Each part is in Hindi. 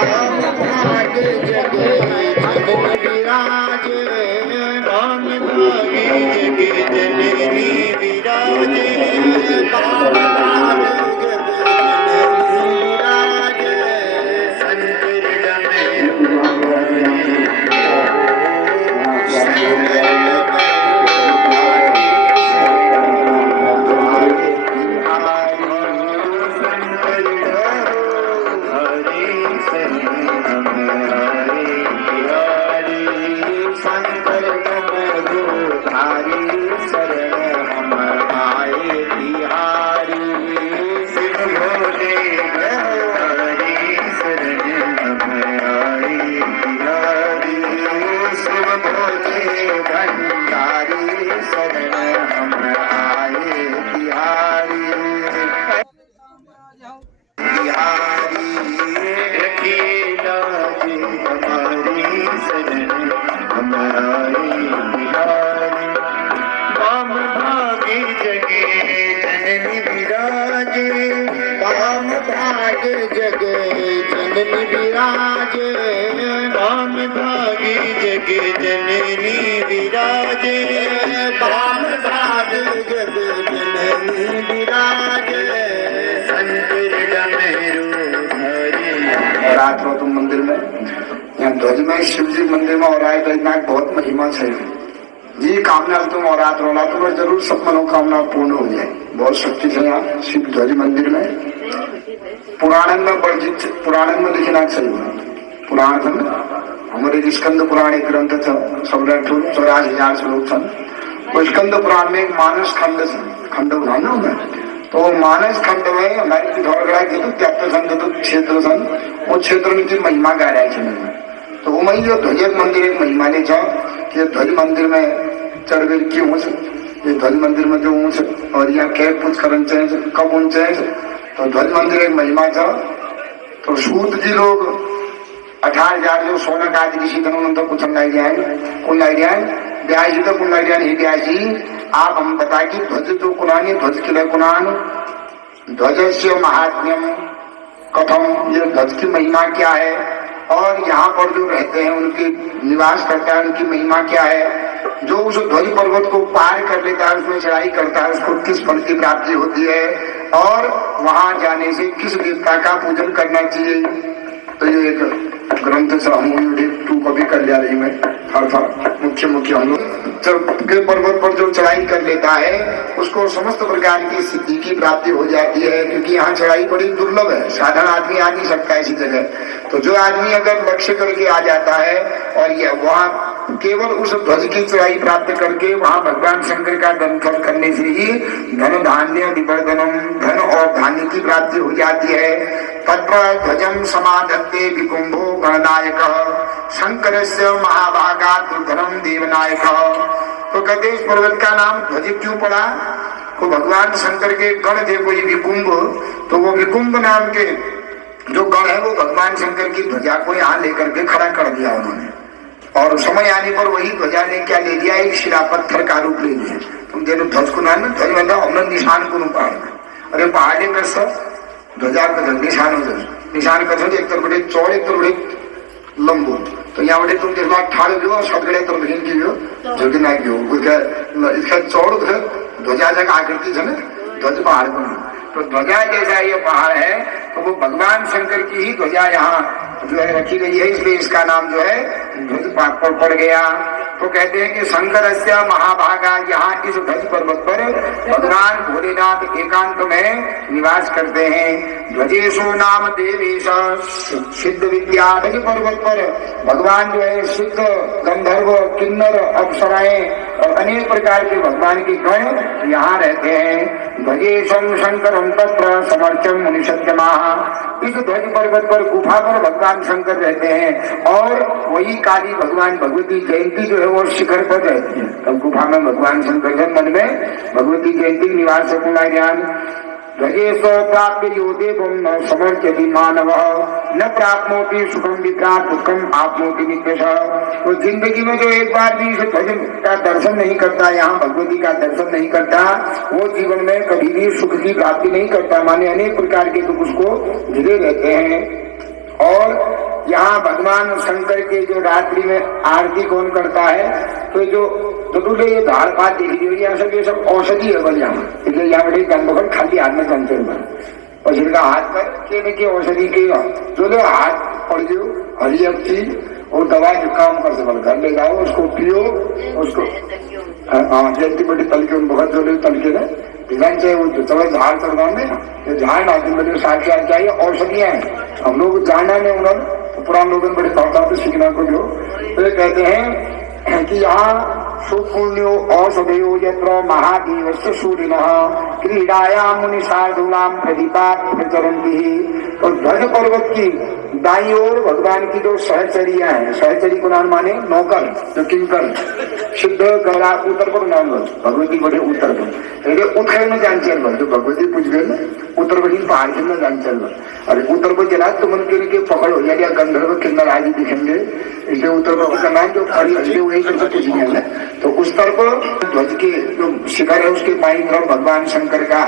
भाग जग जननी विराजे, राम भागे जग जननी विराजे, राम भागे जग जननी विराजे, शंकर डमरू हरि, शंकर डमरू हरि, शंकर डमरू हरि, शरण हम आए बिहारी, शिव भोले हरि, शरण हम आए बिहारी, शिव भोले भंडारी, शरण हम आए बिहारी, बिहारी रखीला जी हमारी, शरण हम आए बिहारी, वाम भागे जगे जननी विराजे, वाम भागे जगे जननी विराजे, वाम भागे जगे जननी विराजे, वाम भागे जगे जननी विराजे, शंकर डमरू हरि। और आज तो तुम मंदिर में यहाँ ध्वज में शिव जी मंदिर में और आए तो इतना बहुत महिमा है जी। कामना तुम और रात रोला तो जरूर सब मनोकामना पूर्ण हो जाए। बहुत शक्ति है यहाँ शिव ध्वज मंदिर में। पुराण में वर्जित, पुराण में लिखना चाहिए। पुराण में हमारे स्कंद पुराण एक ग्रंथ था, 84,000 श्लोक था। वो स्कंद पुराण में एक मानस खंड उठा ना मैं, तो मानस खंड में हमारे पिथौरागढ़ के तो 73 क्षेत्र सन, वो क्षेत्र की महिमा गा रहे थे। तो वो मई जो ध्वज मंदिर एक महिमा ने था कि ध्वज मंदिर में चढ़वेल की ऊंच, ये ध्वज मंदिर में जो ऊंच और यहाँ कैब कुछ करन चाहिए कब ऊंचे, तो ध्वज मंदिर एक महिमा था। तो सूत जी लोग 18,000 जो सोना का ऋषि धनवंतर कुछ जाए कुल आइडिया ब्याज तो कुल आइडिया नहीं ब्याज जी। आप हम बताए कि ध्वज जो कुरानी ध्वज किले कुरान ध्वज से महात्म्यम कथम, ये ध्वज की महिमा क्या है और यहाँ पर जो रहते हैं उनके निवास करता है उनकी महिमा क्या है। जो उस ध्वज पर्वत को पार कर लेता है उसमें चढ़ाई करता है उसको किस फल की प्राप्ति होती है और वहां जाने से किस देवता का पूजन करना चाहिए। तो ये एक ग्रंथ टू कभी कर लिया रही में मुख्य हम लोग के पर्वत पर जो चढ़ाई कर लेता है उसको समस्त प्रकार की सिद्धि की प्राप्ति हो जाती है, क्योंकि यहाँ चढ़ाई बड़ी दुर्लभ है, साधारण आदमी आ नहीं सकता ऐसी जगह। तो जो आदमी अगर लक्ष्य करके आ जाता है और ये वहाँ केवल उस ध्वज की चढ़ाई प्राप्त करके वहाँ भगवान शंकर का दर्शन करने से ही धन धान्य विवर्धनम, धन और धान्य की प्राप्ति हो जाती है। तत्र ध्वजम समाधत्ते विकुंभो गणनायक शंकर से महाभागा दुर्धनम देवनायक। तो कहते इस पर्वत का नाम ध्वज क्यों पड़ा? तो भगवान शंकर के गण थे कोई विकुंभ, तो वो विकुंभ नाम के जो गण है वो भगवान शंकर की ध्वजा को यहाँ लेकर के खड़ा कर दिया उन्होंने। और समय आने पर वही ध्वजा ने क्या ले लिया, एक शिला पत्थर का रूप ले लिया। तुम देखो ध्वज को नाम में ध्वज बंधा हमने निशान को पहाड़ में, अरे पहाड़े कर सब ध्वजा का निशान हो निशान कर एक तरफ बड़े चौड़े एक तरफ बड़े लंबो। तो यहाँ बड़े तुम देखो ठाड़ गयो सदगड़े तरफ भिन की जो कि ना गयो इसका चौड़ ध्वजा जगह आकृति है ना ध्वज पहाड़ को। तो ध्वजा जैसा ये पहाड़ है तो वो भगवान शंकर की ही ध्वजा यहाँ जो है रखी गई है, इसलिए इसका नाम जो है ध्वज पर पड़ गया। तो कहते हैं कि शंकरस्य महाभागा, यहाँ इस ध्वज पर्वत पर भगवान भोलेनाथ एकांत में निवास करते हैं। ध्वजेशो नाम देवेश सिद्ध विद्या, ध्वज पर्वत पर भगवान जो है सिद्ध गंधर्व किन्नर अप्सराएं और अनेक प्रकार के भगवान के गण यहाँ रहते हैं। ध्वजेशम शंकरम तत्र समर्थम मुनि सत्यमा, इस ध्वज पर्वत पर गुफा पर भगवान शंकर रहते हैं और वही काली भगवान भगवती जयंती जो है वो शिखर पर रहती है। तब गुफा में भगवान शंकर के मन में भगवती जयंती निवास होगा ज्ञान। ध्वजेश प्राप्य यो देवम न समर्थ्यति मानव न प्राप्नोति सुखम विप्रात दुखम आपनोति नित्यशः। तो जिंदगी में जो एक बार भी इस ध्वज का दर्शन नहीं करता, यहाँ भगवती का दर्शन नहीं करता, वो जीवन में कभी भी सुख की प्राप्ति नहीं करता। माने अनेक प्रकार के दुख उसको घिरे रहते हैं। और यहाँ भगवान शंकर के जो रात्रि में आरती कौन करता है, तो जो तो ये झाड़ पात देखिए ये सब औषधि है बल यहाँ, इसलिए यहाँ बड़ी गंदबल खाली हाथ में चलते और जिनका हाथ पर के औषधि के जो लोग हाथ पड़ गयो हरी चीज और दवा जो काम कर सके घर ले जाओ, उसको पियो, उसको हाँ जल्दी बड़ी तलके उन बहुत जो तलके ना डिजाइन चाहिए वो चलो झाड़ करवा में ये झाड़ डालते मेरे साथ साथ चाहिए औषधियां हैं। हम लोग जानना नहीं उन्होंने तो पुराने लोगों ने बड़े पढ़ता सीखना को जो तो ये कहते हैं कि यहाँ सुपुण्यो औषधयो यत्र महादेवस्य सूर्यनः क्रीडायां मुनि साधूनां प्रदीपात् प्रचरन्ति। और ध्वज पर्वत की दाईं ओर भगवान की जो सहचरियां हैं, सहचरी को नाम माने नौकर जो किंकर सिद्ध गला उत्तर पर नाम भगवती बड़े उत्तर पर उत्तर में जान चल जो भगवती पूछ गए ना उत्तर बड़ी पहाड़ के में जान चल अरे उत्तर पर जला तो मन के पकड़ हो जाए गंधर्व किन्नर आदि दिखेंगे इसलिए उत्तर पर का नाम जो खड़ी हल्दी वही करके पूछ गए तो उस तरफ ध्वज के जो शिखर है उसके बाईं तरफ भगवान शंकर का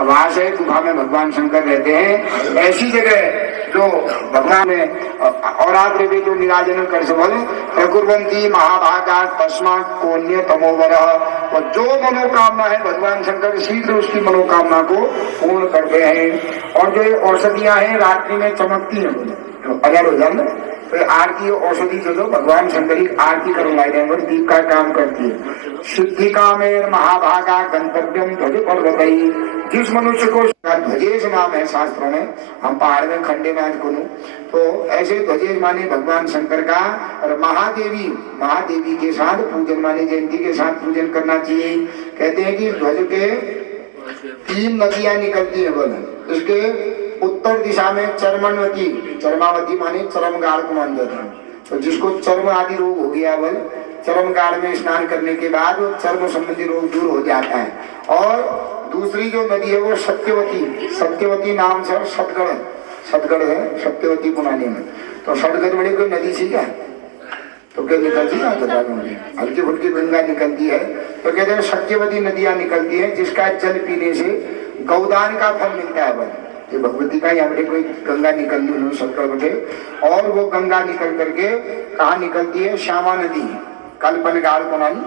आवास है, गुफा में भगवान शंकर रहते हैं। ऐसी जगह जो भगवान में और आप जो निराजन कर सबल प्रकुर्वंती महाभागा तस्मात् कोन्य तमोवर। और जो मनोकामना है भगवान शंकर शीघ्र उसकी मनोकामना को पूर्ण करते हैं। और जो औषधियां हैं रात्रि में चमकती हैं अगर हो जाए तो आरती औषधि जो भगवान शंकर की आरती करवाए दीप का काम करती है। सिद्धि कामेर महाभागा गंतव्यम ध्वज पर्वत। जिस मनुष्य को ध्वजेश नाम है शास्त्रों में, हम पहाड़ में खंडे में आज गुरु तो ऐसे ध्वजेश माने भगवान शंकर का। और महादेवी के साथ पूजन माने जयंती के साथ पूजन करना चाहिए। कहते हैं कि ध्वज के 3 नदियां निकलती है बोले इसके उत्तर दिशा में चरमावती माने चरम गाड़ को मान जाते हैं। तो जिसको चर्म आदि रोग हो गया बल चरम गाड़ में स्नान करने के बाद चर्म संबंधी रोग दूर हो जाता है। और दूसरी जो नदी है वो सत्यवती नाम से सतगढ़ है सत्यवती पुरानी में। तो सतगढ़ बड़ी कोई नदी सी क्या तो क्या निकलती ना बता दूंगी हल्की फुल्की गंगा निकलती है। तो कहते हैं सत्यवती नदियां निकलती है जिसका जल पीने से गौदान का फल मिलता है बल। ये भगवती का यहाँ पे कोई गंगा निकलती है सतगढ़ बटे और वो गंगा निकल करके कहाँ निकलती है श्यामा नदी कल्पन गाड़ पुरानी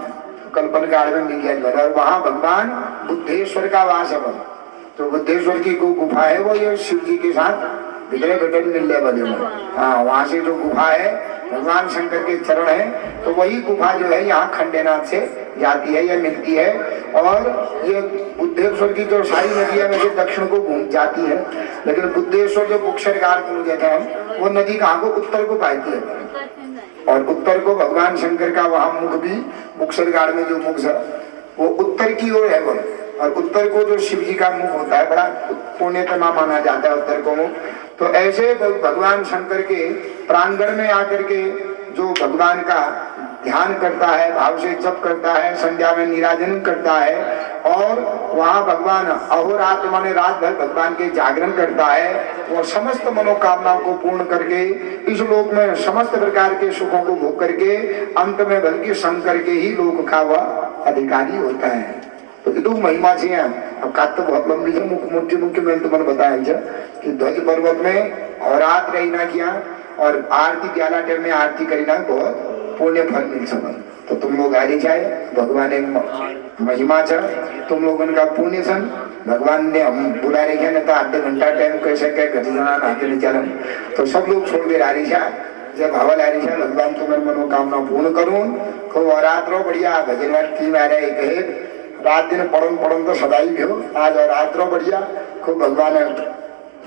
कल्पन गाड़ में मिल जाएगा। और वहाँ भगवान बुद्धेश्वर का वास है। तो बुद्धेश्वर की को गुफा है वो ये शिव जी के साथ बिगड़े बिगड़े मिल रहे बने हाँ वहाँ से जो गुफा है भगवान शंकर के चरण है तो वही गुफा जो है यहाँ खंडेनाथ से जाती है या मिलती है। और ये बुद्धेश्वर की जो सारी नदियां में से दक्षिण को घूम जाती है लेकिन बुद्धेश्वर जो बुक्षरगार को जाता है वो नदी कहाँ को उत्तर को पाती है। और उत्तर को भगवान शंकर का वहां मुख भी बुक्षरगार में जो मुख है वो उत्तर की ओर है वो। और उत्तर को जो शिव जी का मुख होता है बड़ा पुण्यतमा माना जाता है उत्तर को मुख। तो ऐसे भगवान शंकर के प्रांगण में आकर के जो भगवान का ध्यान करता है भाव से जप करता है संध्या में निराजन करता है और वहाँ भगवान अहोरात्र माने रात भर भगवान के जागरण करता है वो समस्त मनोकामनाओं को पूर्ण करके इस लोक में समस्त प्रकार के सुखों को भोग करके अंत में बल्कि शंकर के ही लोक का वह अधिकारी होता है। तो ये महिमा से अब काट तो बहुत लंबी है मुख्य मैंने तुम्हें बताया कि ध्वज पर्वत में अहोरात्र रहना किया और आरती 11 टाइम में आरती करना बहुत पुण्य फल मिल सके। तो तुम लोग आ जाए भगवान एक महिमा छ तुम लोगों का पुण्य सन भगवान ने हम बुला रहे हैं ना तो आधे घंटा टाइम कैसे क्या घटना नाते चलन तो सब लोग छोड़ दे रही है जब हवल आ रही है भगवान तुम्हें मनोकामना पूर्ण करूँ तो रात रो बढ़िया भजन टीम आ रहे एक रात दिन पढ़न तो सदा ही हो आज और रात रो बढ़िया खूब भगवान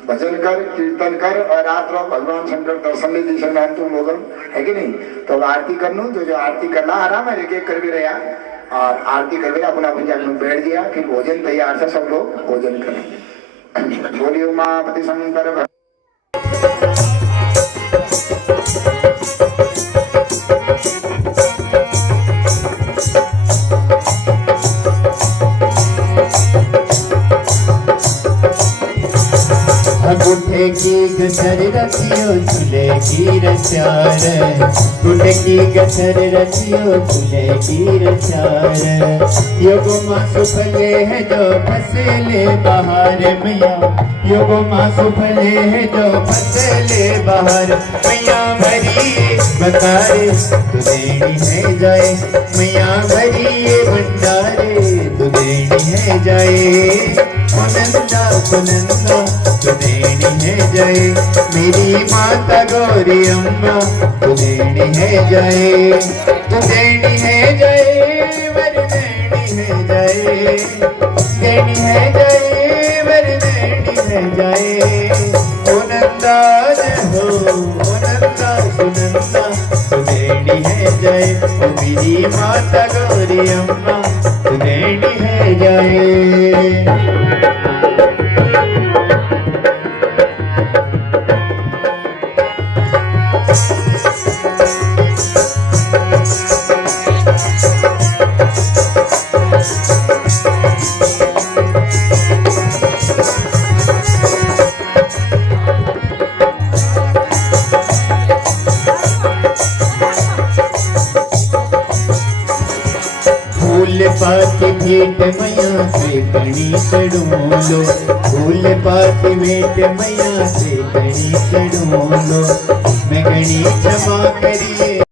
भजन कर कीर्तन कर और रात रो भगवान शंकर दर्शन ले दी शरण तुम लोग है कि नहीं। तो आरती कर लूँ जो आरती करना आराम है एक कर भी रहा और आरती कर अपना अपन जाकर बैठ गया फिर भोजन तैयार था सब लोग भोजन करें। बोलिए उमापति शंकर गुठे की गसर रचियो चूल्हे की रचार गुठे की गसर रचियो चूल्हे की रचार योगो माँ सुफले है जो फसले बाहर मैया योगो माँ सुफले है जो फसले बाहर मैया बकारे तू देनी है जाए मैया भरी ये भंडारे तू देनी है जाए सुनंदा सुनंदा तू देनी है जाए मेरी माता गौरी अम्बा तू देनी है जाए तू देनी है जाए वर देनी है जाए देनी है जाए वर देनी है जाए ओ नंदा हो ओ नंदा सुनंदा तू देनी है जाए ओ मेरी माता गौरी अम्मा तू देनी है जाए। फूल पाती भेंट मैया से कणी चढ़ो फूल पाती भेंट मैया से कणी चढ़ो मैं गणी क्षमा करिए।